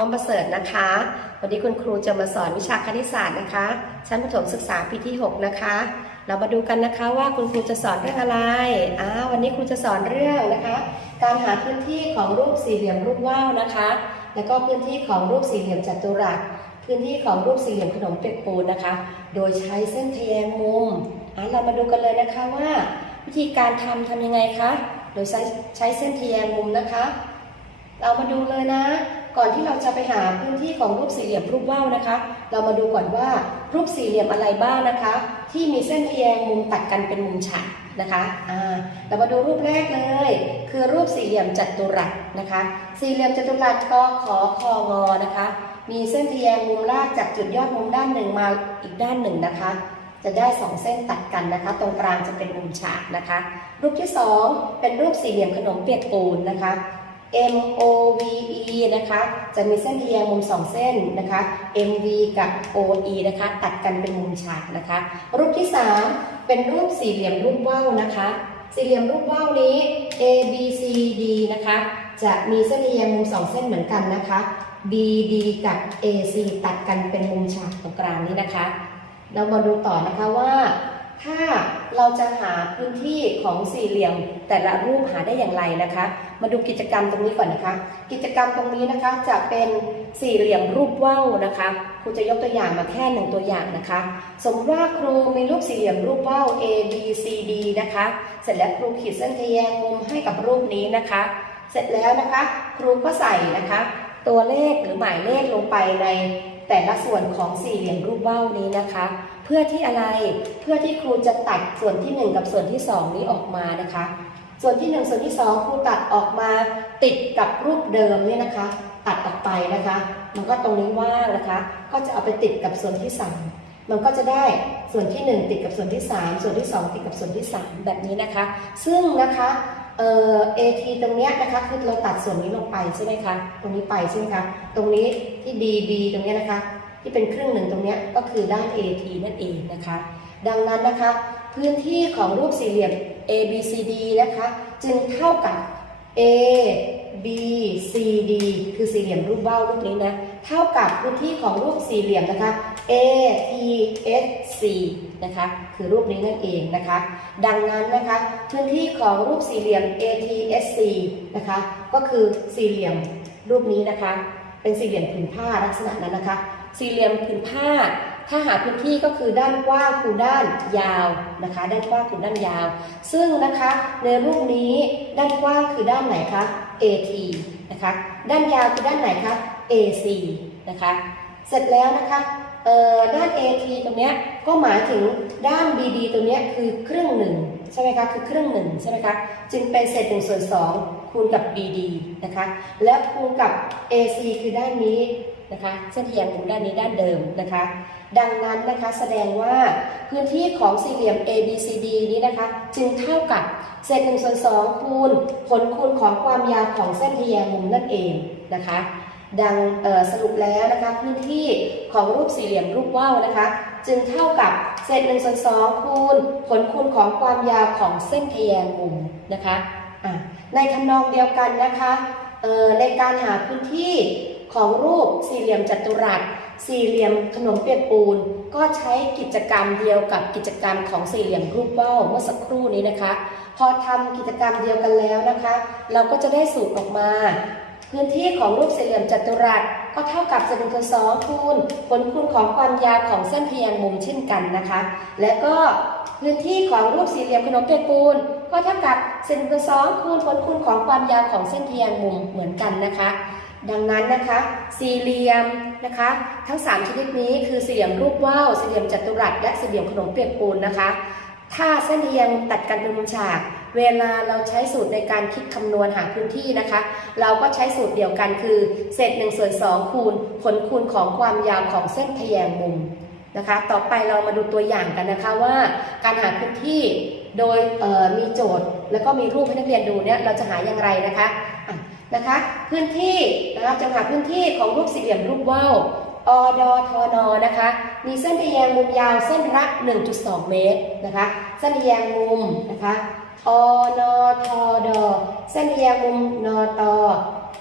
อมประเสริฐนะคะ วันนี้คุณครูจะมาสอนวิชาคณิตศาสตร์นะคะ ชั้นประถมศึกษาปีที่ 6 นะคะ เรามาดูกันนะคะว่าคุณครูจะสอนเรื่องอะไรอ่าวันนี้ครูจะสอนเรื่องนะคะ การหาพื้นที่ของรูปสี่เหลี่ยมรูปว่าวนะคะ แล้วก็พื้นที่ของรูปสี่เหลี่ยมจัตุรัส พื้นที่ของรูปสี่เหลี่ยมขนมเปียกปูนนะคะ โดยใช้เส้นทแยงมุมอะเรามาดูกันเลยนะคะว่า วิธีการทำทำยังไงคะ โดยใช้ใช้เส้นทแยงมุมนะคะ เรามาดูเลยนะ ก่อนที่เราจะไปหาพื้นที่ของรูปสี่เหลี่ยมรูปว่าวนะคะ เรามาดูก่อนว่ารูปสี่เหลี่ยมอะไรบ้างนะคะ ที่มีเส้นทะแยงมุมตัดกันเป็นมุมฉากนะคะอ่าเรามาดูรูปแรกเลย คือรูปสี่เหลี่ยมจัตุรัสนะคะ สี่เหลี่ยมจัตุรัสก็ขอคองอนะคะ มีเส้นทะแยงมุมลากจากจุดยอดมุมด้านหนึ่งมาอีกด้านหนึ่งนะคะ จะได้สองเส้นตัดกันนะคะ ตรงกลางจะเป็นมุมฉากนะคะ รูปที่สองเป็นรูปสี่เหลี่ยมขนมเปียกปูนนะคะ M O V E นะคะ จะมีเส้นทะแยงมุมสองเส้นนะคะ M V กับ O E นะคะ ตัดกันเป็นมุมฉากนะคะ รูปที่สามเป็นรูปสี่เหลี่ยมรูปว่าวนะคะ สี่เหลี่ยมรูปว่าวนี้ A B C D นะคะ จะมีเส้นทะแยงมุมสองเส้นเหมือนกันนะคะ B D กับ A C ตัดกันเป็นมุมฉากตรงกลางนี้นะคะ เรามาดูต่อนะคะว่า ถ้าเราจะหาพื้นที่ของสี่เหลี่ยมแต่ละรูปหาได้อย่างไรนะคะ มาดูกิจกรรมตรงนี้ก่อนนะคะ กิจกรรมตรงนี้นะคะจะเป็นสี่เหลี่ยมรูปว่าวนะคะครูจะยกตัวอย่างมาแค่หนึ่งตัวอย่างนะคะ สมมติว่าครูมีรูปสี่เหลี่ยมรูปว่าว A B C D นะคะ เสร็จแล้วครูขีดเส้นทะแยงมุมให้กับรูปนี้นะคะ เสร็จแล้วนะคะ ครูก็ใส่นะคะ ตัวเลขหรือหมายเลขลงไปในแต่ละส่วนของสี่เหลี่ยมรูปว่าวนี้นะคะ เพื่อที่อะไรเพื่อที่ครูจะตัดส่วนที่ 1 กับส่วนที่ 2 นี้ออกมานะคะ ส่วนที่ 1 ส่วนที่ 2 ครูตัดออกมาติดกับรูปเดิมเนี่ยนะคะ ตัดออกไปนะคะ มันก็ตรงนี้ว่างนะคะ ก็จะเอาไปติดกับส่วนที่ 3มันก็จะได้ส่วนที่ 1 ติดกับส่วนที่ 3 ส่วนที่ 2 ติดกับส่วนที่ 3 แบบนี้นะคะ ซึ่งนะคะเอ่อ AT ตรงเนี้ยนะคะคือเราตัดส่วนนี้ลงไปใช่ไหมคะ ตรงนี้ไปใช่ไหมคะ ตรงนี้ที่ DB ตรงเนี้ยนะคะ ที่เป็นครึ่งหนึ่งตรงนี้ก็คือด้าน AT นั่นเองนะคะ ดังนั้นนะคะ พื้นที่ของรูปสี่เหลี่ยม ABCD นะคะ จึงเท่ากับ A B C D คือสี่เหลี่ยมรูปว่าวรูปนี้นะ เท่ากับพื้นที่ของรูปสี่เหลี่ยมนะคะ A T S C นะคะ คือรูปนี้นั่นเองนะคะ ดังนั้นนะคะ พื้นที่ของรูปสี่เหลี่ยม A T S C นะคะ ก็คือสี่เหลี่ยมรูปนี้นะคะ เป็นสี่เหลี่ยมผืนผ้าลักษณะนั้นนะคะ สี่เหลี่ยมผืนผ้า ถ้าหาพื้นที่ก็คือด้านกว้างคูณด้านยาวนะคะ ด้านกว้างคูณด้านยาว ซึ่งนะคะในรูปนี้ด้านกว้างคือด้านไหนคะ AT นะคะ ด้านยาวคือด้านไหนคะ AC นะคะ เสร็จแล้วนะคะด้าน AT ตรงเนี้ยก็หมายถึงด้าน BD ตรงเนี้ยคือครึ่งหนึ่งใช่ไหมคะคือครึ่งหนึ่งใช่ไหมคะจึงเป็นเศษหนึ่งส่วนสองคูณกับ BD นะคะ และคูณกับ AC คือด้านนี้ นะคะเส้นทะแยงมุมด้านนี้ด้านเดิมนะคะ ดังนั้นนะคะแสดงว่าพื้นที่ของสี่เหลี่ยม ABCD นี้นะคะ จึงเท่ากับเศษหนึ่งส่วนสองคูณผลคูณของความยาวของเส้นทแยงมุมนั่นเองนะคะ ดังสรุปแล้วนะคะพื้นที่ของรูปสี่เหลี่ยมรูปว่าวนะคะ จึงเท่ากับเศษหนึ่งส่วนสองคูณผลคูณของความยาวของเส้นทแยงมุมนะคะะในทำนองเดียวกันนะคะในการหาพื้นที่ ของรูปสี่เหลี่ยมจัตุรัส สี่เหลี่ยมขนมเปียกปูน ก็ใช้กิจกรรมเดียวกับกิจกรรมของสี่เหลี่ยมรูปว่าวเมื่อสักครู่นี้นะคะ พอทำกิจกรรมเดียวกันแล้วนะคะ เราก็จะได้สูตรออกมา พื้นที่ของรูปสี่เหลี่ยมจัตุรัส ก็เท่ากับเศษหนึ่งส่วนสองคูณผลคูณของความยาวของเส้นทะแยงมุมเช่นกันนะคะ และก็พื้นที่ของรูปสี่เหลี่ยมขนมเปียกปูนก็เท่ากับเศษหนึ่งส่วนสองคูณผลคูณของความยาวของเส้นทะแยงมุมเหมือนกันนะคะ ดังนั้นนะคะ สี่เหลี่ยมนะคะ ทั้ง 3 ชนิดนี้คือสี่เหลี่ยมรูปว่าวสี่เหลี่ยมจัตุรัสและสี่เหลี่ยมขนมเปียกปูนนะคะ ถ้าเส้นทะแยงตัดกันเป็นมุมฉาก เวลาเราใช้สูตรในการคิดคำนวณหาพื้นที่นะคะ เราก็ใช้สูตรเดียวกันคือเศษ1ส่วน2คูณผลคูณของความยาวของเส้นทแยงมุมนะคะ ต่อไปเรามาดูตัวอย่างกันนะคะว่าการหาพื้นที่โดยมีโจทย์ แล้วก็มีรูปให้นักเรียนดูเนี่ยเราจะหาอย่างไรนะคะะ นะคะ พื้นที่นะคะจะหาพื้นที่ของรูปสี่เหลี่ยมรูปว่าวอดทนนะคะ มีเส้นทแยงมุมยาวเส้นละ 1.2 เมตรนะคะ เส้นทแยงมุมนะคะอนทดเส้นทแยงมุมนต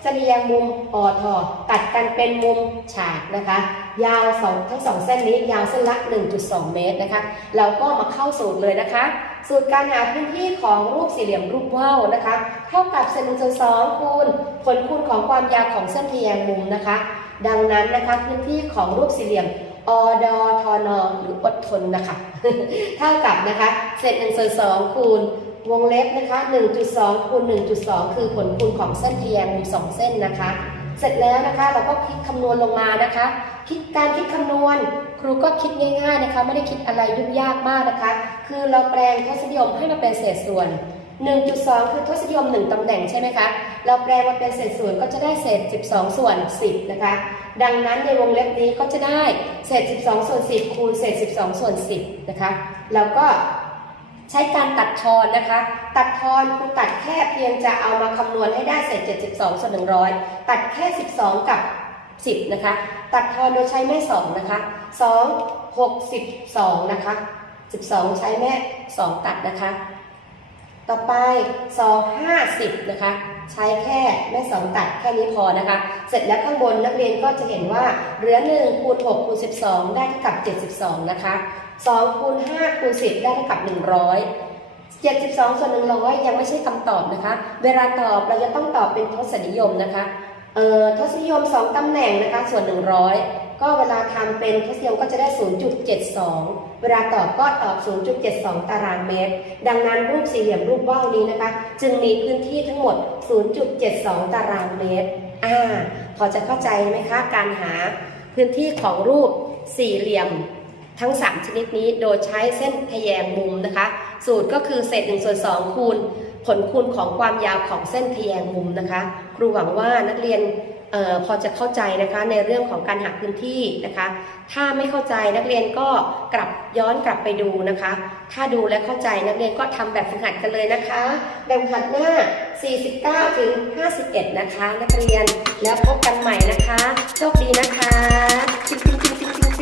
จะเรียงมุมออทอตัดกันเป็นมุมฉากนะคะ ยาวสองทั้งสองเส้นนี้ยาวเส้นละ 1.2 เมตรนะคะ เราก็มาเข้าสูตรเลยนะคะ สูตรการหาพื้นที่ของรูปสี่เหลี่ยมรูปว่าวนะคะ เท่ากับเศษหนึ่งส่วนสองคูณผลคูณของความยาวของเส้นทแยงมุมนะคะ ดังนั้นนะคะพื้นที่ของรูปสี่เหลี่ยมอดอทอนอหรืออดทนนะคะ เท่ากับนะคะเศษหนึ่งส่วนสองคูณวงเล็บนะคะ1.2คูณ1.2 คือผลคูณของเส้นทแยงมุมสองเส้นนะคะ เสร็จแล้วนะคะเราก็คลิกคำนวณลงมานะคะ คิดการคิดคำนวณ ครูก็คิดง่าย ๆนะคะ ไม่ได้คิดอะไรยุ่งยากมากนะคะ คือเราแปลงทศนิยมให้มาเป็นเศษส่วน 1.2 คือทศนิยม 1 ตำแหน่งใช่ไหมคะ เราแปลงมาเป็นเศษส่วนก็จะได้เศษ 12 ส่วน 10 นะคะ ดังนั้นในวงเล็บนี้ก็จะได้เศษ 12 ส่วน 10 คูณเศษ 12 ส่วน 10 นะคะ แล้วก็ใช้การตัดทอนนะคะ ตัดทอนครูตัดแค่เพียงจะเอามาคำนวณให้ได้เศษ 72 ส่วน 100 ตัดแค่ 12 กับ 10 นะคะ ตัดทอนโดยใช้แม่2นะคะ 2 62 นะคะ 12 ใช้แม่ 2 ตัดนะคะ ต่อไป 2 50 นะคะ ใช้แค่แม่ 2 ตัดแค่นี้พอนะคะ เสร็จแล้วข้างบนนักเรียนก็จะเห็นว่าเหลือ1คูณ6คูณ12 ได้เท่ากับ 72 นะคะ2คูณ5คูณ10 ได้เท่ากับ 100 72ส่วน100 ยังไม่ใช่คำตอบนะคะ เวลาตอบเราจะต้องตอบเป็นทศนิยมนะคะ เอ่อทศนิยม 2 ตำแหน่งนะคะส่วน 100 ก็เวลาทำเป็นทศนิยมก็จะได้ 0.72 เวลาตอบก็ตอบ 0.72 ตารางเมตร ดังนั้นรูปสี่เหลี่ยมรูปว่าวนี้นะคะ จึงมีพื้นที่ทั้งหมด 0.72 ตารางเมตรอ่าพอจะเข้าใจไหมคะการหาพื้นที่ของรูปสี่เหลี่ยมทั้ง 3 ชนิดนี้โดยใช้เส้นทแยงมุมนะคะ สูตรก็คือเศษ1ส่วน2คูณ ผลคูณของความยาวของเส้นทแยงมุมนะคะ ครูหวังว่านักเรียนออพอจะเข้าใจนะคะในเรื่องของการหาพื้นที่นะคะ ถ้าไม่เข้าใจนักเรียนก็กลับย้อนกลับไปดูนะคะ ถ้าดูและเข้าใจนักเรียนก็ทำแบบฝึกหัดกันเลยนะคะ แบบฝึกหัดหน้า 49 ถึง 51 นะคะ นักเรียนแล้วพบกันใหม่นะคะ โชคดีนะคะ จริงจริงจริงจริง